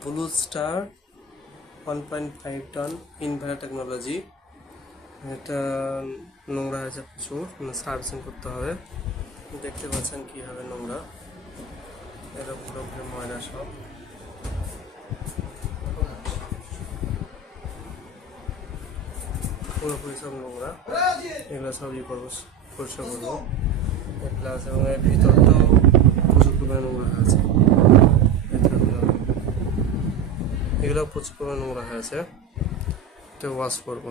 Blue star 1.5 ton inverter technology. এটা নোংরা হয়েছে প্রচুর, সার্ভিসিং করতে হবে। দেখতে পাচ্ছেন কীভাবে নোংরা, এটা পুরোপুরি ময়লা সব। পুরোপুরি সব নোংরা, এগুলো সব করবো, পরিষ্কার করবো। প্লাস এবং এর ভিতরটাও প্রচুর পরিমাণে নোংরা হয়েছে, এগুলো প্রচুর পরিমাণে নোংরা হয়েছে। এটা ওয়াশ করবো।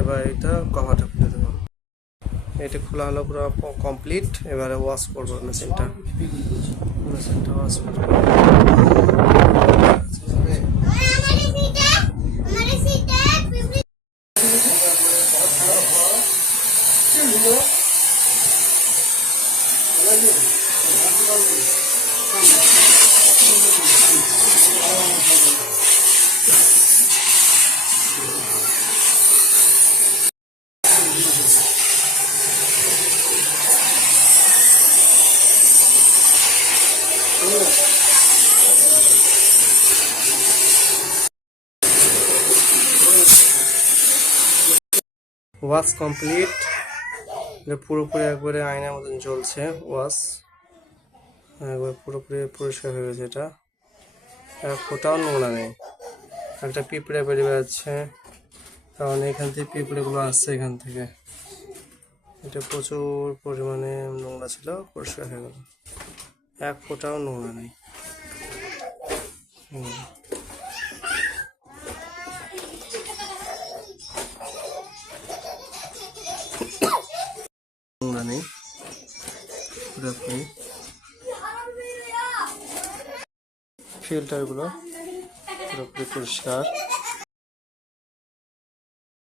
এবার এটা কভারটা খুলে দেবো। এটা খোলা হলো পুরো কমপ্লিট। এবারে ওয়াশ করবো মেশিনটা ওয়াশ করবো। Wash complete. পুরোপুরি একবারে আয়নার মতন জ্বলছে। ওয়াশ একবার পুরোপুরি পরিষ্কার হয়ে গেছে। এটা এক ফোঁটাও নোংরা নেই। একটা পিঁপড়ে বেরিয়ে যাচ্ছে, কারণ এখান থেকে পিঁপড়েগুলো আসছে এখান থেকে। এটা প্রচুর পরিমাণে নোংরা ছিল, পরিষ্কার হয়ে গেল। এক ফোঁটাও নোংরা নেই। নোংরা নেই, পুরোপুরি। ফিল্টারগুলো পুরোপুরি পরিষ্কার।